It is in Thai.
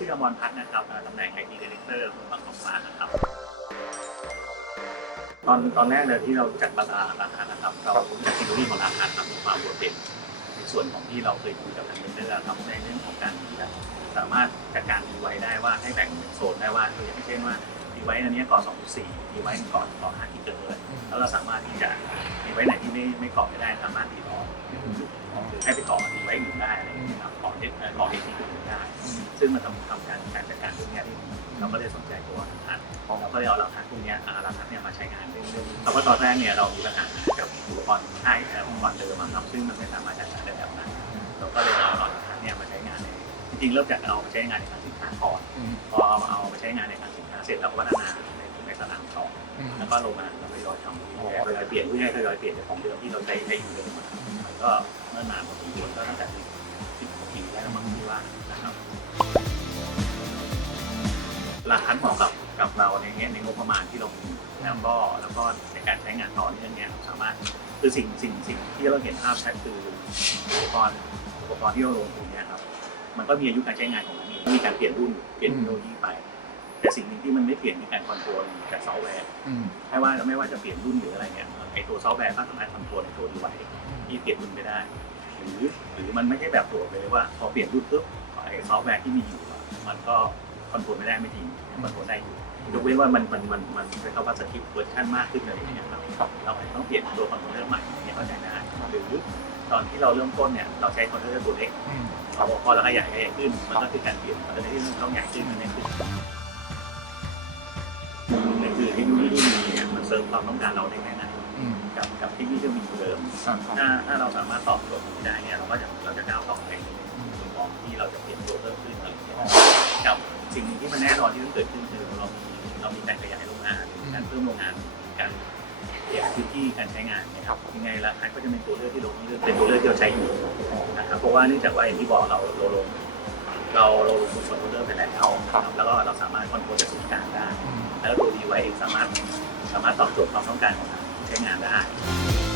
ชื่ออมรพัฒน์นะครับตำแหน่ง IT Director ของบางกอกฟ้านะครับ ตอนตอนแรกเลยที่เราจัดราคาราคานะครับ เราจัดเทคโนโลยีของราคาครับมีความโดดเด่นในส่วนของที่เราเคยคุยกับทางเ vendor ครับในเรื่องของการที่จะสามารถจัดการดีไว้ได้ว่าให้แบ่งโซนได้ว่าคืออย่างเช่นว่าดีไว้อันนี้ก่อ2.4ดีไว้ก่อนก่อ5กิกะเฮิรตซ์แล้วเราสามารถที่จะดีไว้ไหนที่ไม่ไม่ก่อไม่ได้สามารถดีออกหรือให้ไปก่อดีไว้อื่นได้อะไรอย่างเงี้ยครับก่อเน็ตก่อเอทีอื่นได้ ซึ่งมันทำทำการการจัดการพวกนี้เราก็เลยสนใจตัวหลักฐานเราก็เลยเอาหลักฐานพวกนี้ยอ่าหลักฐานเนี่ยมาใช้งานเรื่องๆเพราะว่าตอนแรกเนี่ยเรามีปัญหากับอุปกรณ์ค่ายเอ่ออุปกรเดิมอะครับซึ่งมันไม่สามารถจัดการได้แบบนั้นเราก็เลยเอาหลักฐานเนี่ยมาใช้งานในจริงๆเริ่มจากเอามาใช้งานในการสินค้าก่อนพอเอาเอามาใช้งานในการสินค้าเสร็จแล้วก็พัฒนาในในตลาดต่อแล้วก็ลงมาเราทยอยทำทยอยเปลี่ยนเพื่อให้ทยอยเปลี่ยนจากของเดิมที่เราใช้ใช้อยู่เดิมมามันก็เมื่อนานพอสมควรก็ตั้งแต่ สิบกว่าปีแล้วมั้งที่ว่านะครับราคาเหมาะกับกับเราในเงี้ยในงบประมาณที่เรามีแล้วก็แล้วก็ในการใช้งานต่อเนื่องเนี้ยสามารถคือสิ่งสิ่งสิ่งที่เราเห็นภาพชัดคืออุปกรณ์อุปกรณ์ที่เราลงทุนเนี้ยครับมันก็มีอายุการใช้งานของมันเองมีการเปลี่ยนรุ่นเปลี่ยนเทคโนโลยีไป แต่สิ่งหนึ่งที่มันไม่เปลี่ยนคือการคอนโทรลจากซอฟต์แวร์ไม่ว่าไม่ว่าจะเปลี่ยนรุ่นหรืออะไรเงี้ยไอตัวซอฟต์แวร์ก็สามารถคอนโทรลในตัวดีไวที่เปลี่ยนรุ่นไม่ได้ หรือหรือมันไม่ใช่แบบโดดเลยว่าพอเปลี่ยนรุ่นปุ๊บไอซอฟต์แวร์ที่มีอยู่อะมันก็คอนโทรลไม่ได้ไม่จริงคอนโทรลได้อยู่ยกเว้นว่ามันมันมันมันใช้คำว่าสคริปต์เวอร์ชันมากขึ้นเลยอย่างเงี้ยครับเราอาจจะต้องเปลี่ยนตัวคอนโทรลเลอร์ใหม่เนี่ยเข้าใจได้หรือตอนที่เราเริ่มต้นเนี่ยเราใช้คอนโทรลเลอร์ตัวเล็กพอพอเราขยายขยายขึ้นมันก็คือการเปลี่ยนคอนโทรลเลอร์ที่ต้องใหญ่ขึ้นมันใหญ่ขึ้นนั่นคือเทคโนโลยีที่มีเนี่ยมันเสริมความต้องการเราได้แค่ไหน กับกับเทคโนโลยีที่มีอยู่เดิมถ้าถ้าเราสามารถตอบโจทย์ตรงนี้ได้เนี่ยเราก็จะเราจะก้าวต่อไปในมุมมองที่เราจะเปลี่ยนตัวเพิ่มขึ้นอะไรอย่างเงี้ยกับสิ่งหนึ่งที่มันแน่นอนที่ต้องเกิดขึ้นคือเรามีเรามีการขยายโรงงานการเพิ่มโรงงานการเปลี่ยนพื้นที่การใช้งานนะครับยังไงราคาก็จะเป็นตัวเลือกที่เราต้องเลือกเป็นตัวเลือกที่เราใช้อยู่นะครับเพราะว่าเนื่องจากว่าอย่างที่บอกเราเราลงเราเราลงทุนคอนโทรลเลอร์ไปแล้วครับแล้วก็เราสามารถคอนโทรลจากศูนย์กลางได้แล้วตัวดีไว้เองสามารถสามารถตอบโจทย์ความต้องการของทางผู้ ใช้งานได้